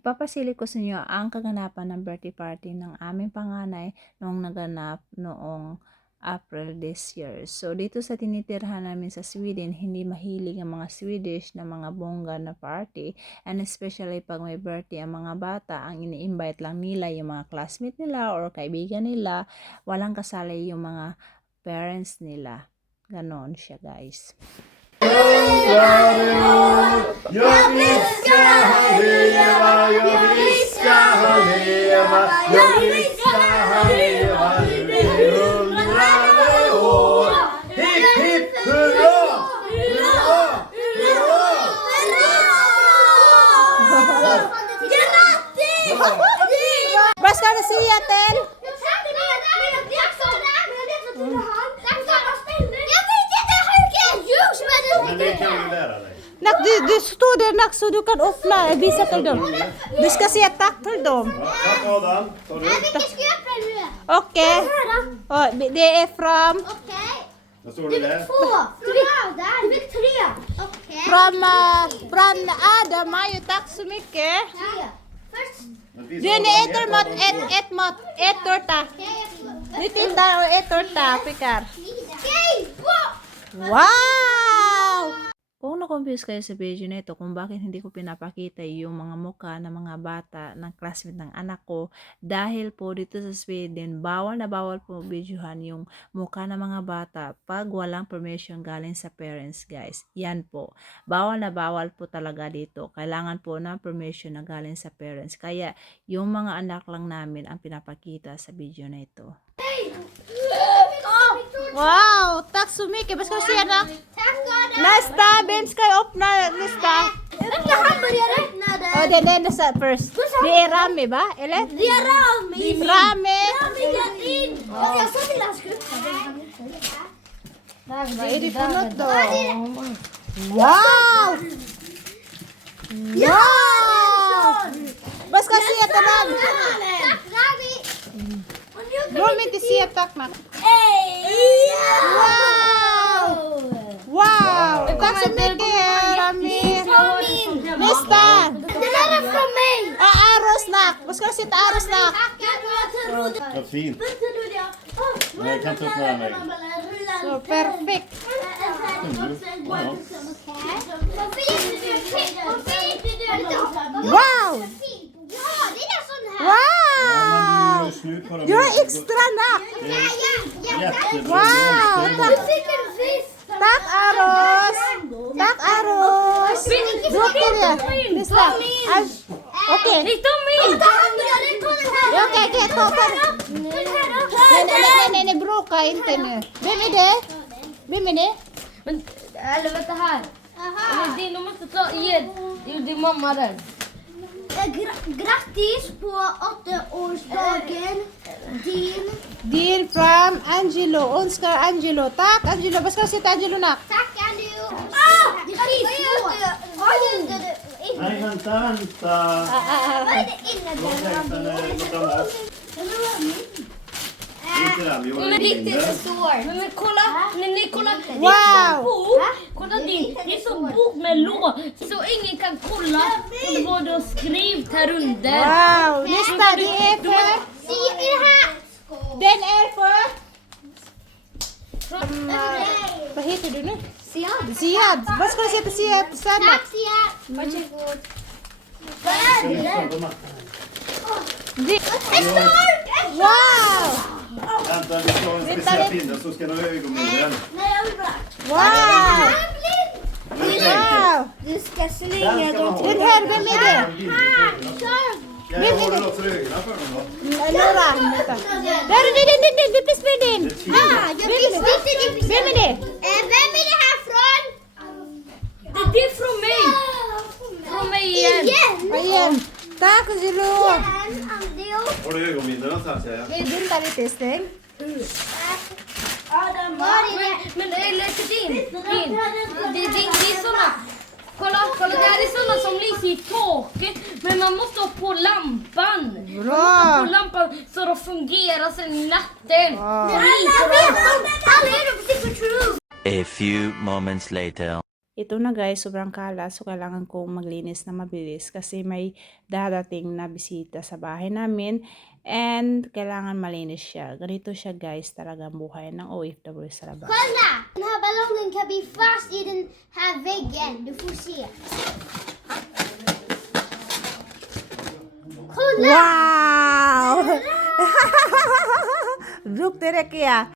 Ipapasili ko sa inyo ang kaganapan ng birthday party ng aming panganay noong naganap noong April this year. So, dito sa tinitirhan namin sa Sweden, hindi mahilig ang mga Swedish na mga bongga na party. And especially pag may birthday ang mga bata, ang ini-invite lang nila yung mga classmate nila or kaibigan nila. Walang kasali yung mga parents nila. Ganon siya, guys. Jag vill ska leva, jag vill ska leva, jag vill ska leva i 100 år. Hipp hipp hurra, hurra, hurra. Vad ska du säga till? Men det kan du lära dig. Nak, du står där nak så du kan öppna och visa till dem. Du ska säga tack till dem. Tack Adam. Tar du? Okej. Och det är från Vad står det där? från Adam Mayo. Tack så mycket. Den äter mat ett tårta. Ni tittar och ett tårta, Pikar. Wow! Kung na-confuse kayo sa video na ito kung bakit hindi ko pinapakita yung mga mukha ng mga bata ng classmate ng anak ko, dahil po dito sa Sweden, bawal na bawal po videohan yung mukha ng mga bata pag walang permission galing sa parents, guys. Yan po. Bawal na bawal po talaga dito. Kailangan po ng permission na galing sa parents. Kaya yung mga anak lang namin ang pinapakita sa video na ito. Wow! Tack så mycket. Vad ska du säga då? Nästa! Vem ska öppna nästa? Oh, den är first. Det är Rami, va? Eller? Det är Rami! Rami! Jag sa till hans grupp. Vad är det för något då? Wow! Wow! Vad ska jag säga till dem? Tack Rami! De inte säga tack, man. Wow! Wow! Tack så mycket, Rami. Nästa! Den här är från mig! Arosnack. Vad ska du säga till Arosnack? Vad fint. Nej, jag kan ta upp några mig. Så perfekt. Wow! Ja, det är sån här! Wow! Nu slut på dem. Du har extra nack. Jättebra. Wow! Du fick en fisk! Tack, Aros. Tack, Aros. Duktig det. Nästa. Okej. Okej, ta. Nej, bråka inte nu. Vem är det? Men, eller vänta här. Eller din, du måste ta ge din mamma den. Grattis på 8-årsdagen, Dear from Angelo. Önskar Angelo. Tack, Angelo. Vad ska du säga till Angelo, nack? Tack Angelo! Det är Nej, vänta. Vad är det inne Men riktigt så stor. Men kolla, när ni kollar. Det är Wow. som bok. Kolla din, det är som bok med lås. Så ingen kan kolla vad du har skrivit här under. Wow. Nästa, det är för... Se i det här! Den är för... Vad heter du nu? Siad. Vad ska du säga till Siad? Sanna. Tack Siad! Varsågod. Vad är det? En stork! Wow! Vänta, vi ska ha en speciell pinne så ska du ha ögonbindel. Nej, jag vill bara... Wow! Wow! Du ska slänga dem till... Den här, vem är det? Ja, jag håller något för ögonen för dem då. Nora. Där är det, det finns med din. Vem är det? Vem är det här från? Det är från mig. Från mig igen. Igen. Tack, Angelo. Har du ögonbindel någonstans? Ja? Den där är testing. Men eller till din. Det är såna. Kolla, det här är såna som lyser i taket. Men man måste ha på lampan. Bra. På lampan så det fungerar sen i natten. Alla vet om det! Alla är de på Secret Room! A few moments later. Ito na guys, sobrang kalat. So, kailangan kong maglinis na mabilis kasi may dadating na bisita sa bahay namin. And, kailangan malinis siya. Ganito siya guys, talagang buhay ng OFW sa labas. Kolla! Den här ballongen kan bli fast i den här väggen. Du får se. Kolla! Wow! Look, Terekia!